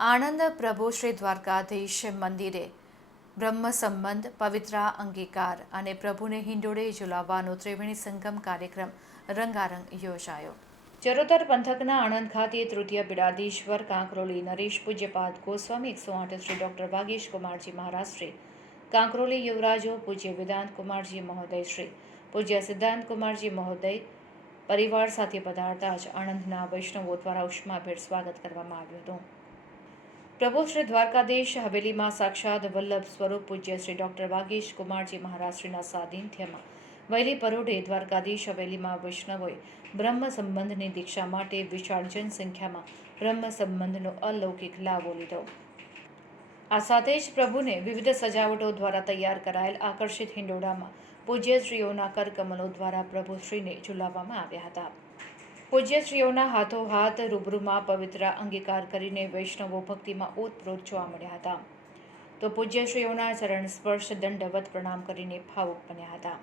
આણંદ પ્રભુ શ્રી દ્વારકાધીશ મંદિરે બ્રહ્મ સંબંધ પવિત્રા અંગીકાર અને પ્રભુને હિંડોળે ઝુલાવવાનો ત્રિવેણી સંગમ કાર્યક્રમ રંગારંગ યોજાયો. ચરોતર પંથકના આણંદ ખાતે તૃતીય બિડાધીશ્વર કાંકરોલી નરેશ પૂજ્યપાદ ગોસ્વામી એકસો આઠ શ્રી ડોક્ટર વાગીશ કુમારજી મહારાજ કાંકરોલી યુવરાજો પૂજ્ય વેદાંત કુમારજી મહોદય શ્રી, પૂજ્ય સિદ્ધાંત કુમારજી મહોદય પરિવાર સાથે પધારતા જ આણંદના વૈષ્ણવો દ્વારા ઉષ્માભેર સ્વાગત કરવામાં આવ્યું હતું. પ્રભુ શ્રી દ્વારકાધીશ હવેલીમાં સાક્ષાત વલ્લભ સ્વરૂપ પૂજ્ય શ્રી ડોક્ટર વાગીશ કુમારજી મહારાજશ્રીના સાનિધ્યમાં વહેલી પરોઢે દ્વારકાધીશ હવેલીમાં વૈષ્ણવોએ બ્રહ્મ સંબંધની દીક્ષા માટે વિશાળ જનસંખ્યામાં બ્રહ્મ સંબંધનો અલૌકિક લાભો લીધો. આ સાથે જ પ્રભુને વિવિધ સજાવટો દ્વારા તૈયાર કરાયેલ આકર્ષિત હિંડોળામાં પૂજ્યશ્રીઓના કરકમલો દ્વારા પ્રભુશ્રીને ઝુલાવવામાં આવ્યા હતા. પૂજ્યશ્રીઓના હાથોહાથ રૂબરૂમાં પવિત્ર અંગીકાર કરીને વૈષ્ણવો ભક્તિમાં ઓતપ્રોત જોવા મળ્યા હતા. તો પૂજ્યશ્રીઓના ચરણ સ્પર્શ દંડવત પ્રણામ કરીને ભાવુક બન્યા હતા.